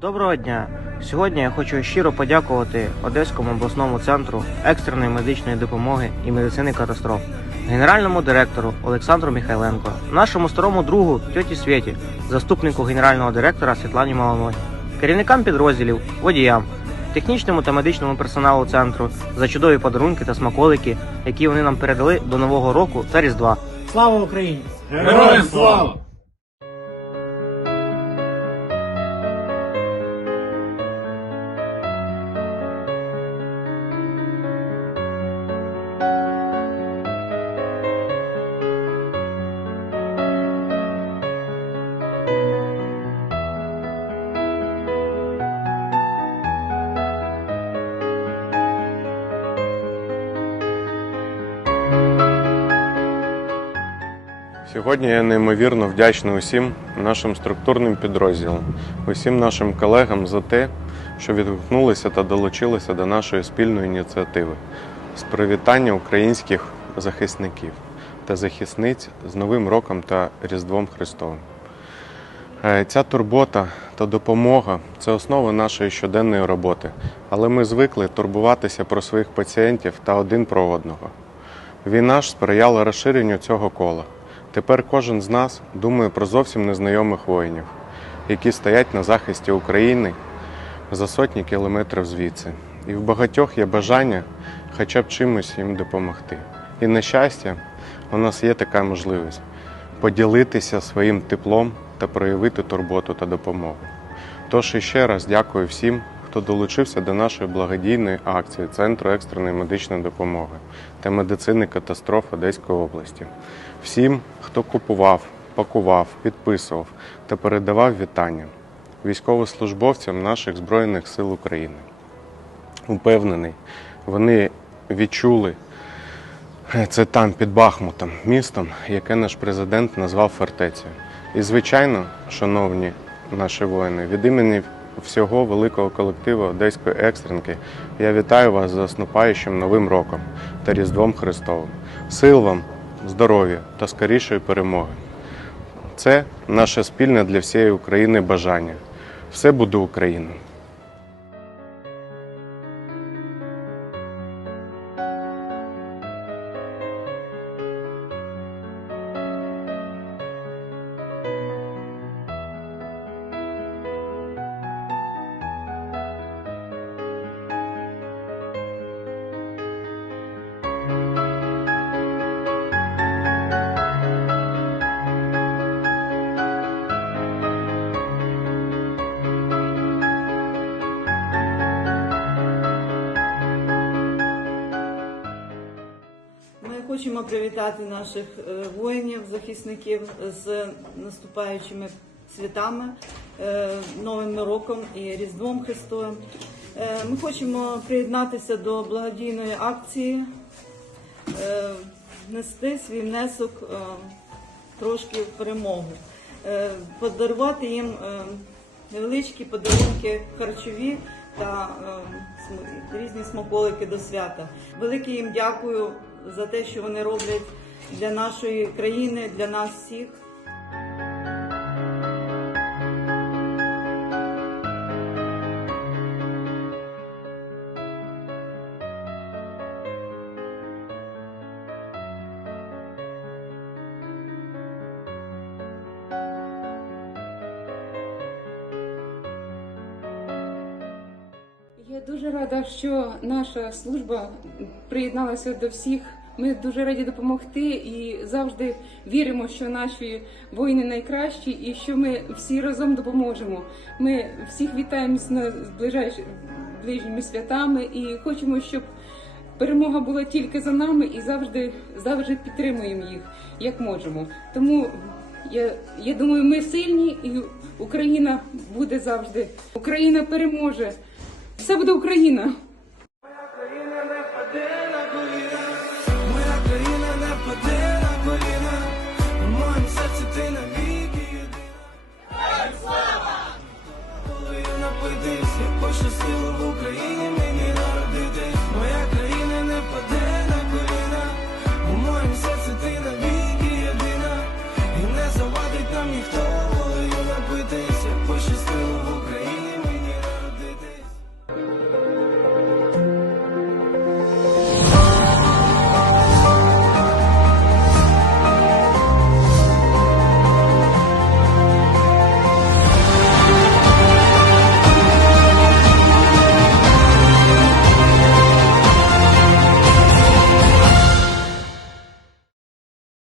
Доброго дня! Сьогодні я хочу щиро подякувати Одеському обласному центру екстреної медичної допомоги і медицини катастроф, генеральному директору Олександру Михайленко, нашому старому другу тьоті Свєті, заступнику генерального директора Світлані Маланой, керівникам підрозділів, водіям, технічному та медичному персоналу центру за чудові подарунки та смаколики, які вони нам передали до Нового року та Різдва. Слава Україні! Героям слава! Сьогодні я неймовірно вдячний усім нашим структурним підрозділам, усім нашим колегам за те, що відгукнулися та долучилися до нашої спільної ініціативи з привітання українських захисників та захисниць з Новим роком та Різдвом Христовим. Е, Ця турбота та допомога це основа нашої щоденної роботи, але ми звикли турбуватися про своїх пацієнтів та один про одного. Війна ж сприяла розширенню цього кола. Тепер кожен з нас думає про зовсім незнайомих воїнів, які стоять на захисті України за сотні кілометрів звідси. І в багатьох є бажання хоча б чимось їм допомогти. І на щастя, у нас є така можливість поділитися своїм теплом та проявити турботу та допомогу. Тож іще раз дякую всім, хто долучився до нашої благодійної акції Центру екстреної медичної допомоги та медицини катастроф Одеської області. Всім, хто купував, пакував, підписував та передавав вітання військовослужбовцям наших Збройних сил України. Упевнений, вони відчули це там під Бахмутом, містом, яке наш президент назвав фортецею. І, звичайно, шановні наші воїни, від імені всього великого колективу Одеської екстренки я вітаю вас з наступаючим Новим роком та Різдвом Христовим. Сил вам, здоров'я та скорішої перемоги. Це наше спільне для всієї України бажання. Все буде Україна! Хочемо привітати наших е, воїнів, захисників з наступаючими святами, е, Новим роком і Різдвом Христовим. Е, Ми хочемо приєднатися до благодійної акції, внести свій внесок трошки в перемогу, подарувати їм невеличкі подарунки харчові та різні смаколики до свята. Велике їм дякую за те, що вони роблять для нашої країни, для нас всіх. Дуже рада, що наша служба приєдналася до всіх. Ми дуже раді допомогти і завжди віримо, що наші воїни найкращі і що ми всі разом допоможемо. Ми всіх вітаємо з ближніми святами і хочемо, щоб перемога була тільки за нами і завжди, завжди підтримуємо їх як можемо. Тому я, я думаю, ми сильні і Україна буде завжди. Україна переможе. Все буде Україна. Слава! Коли я напитись, як пощастило в Україні,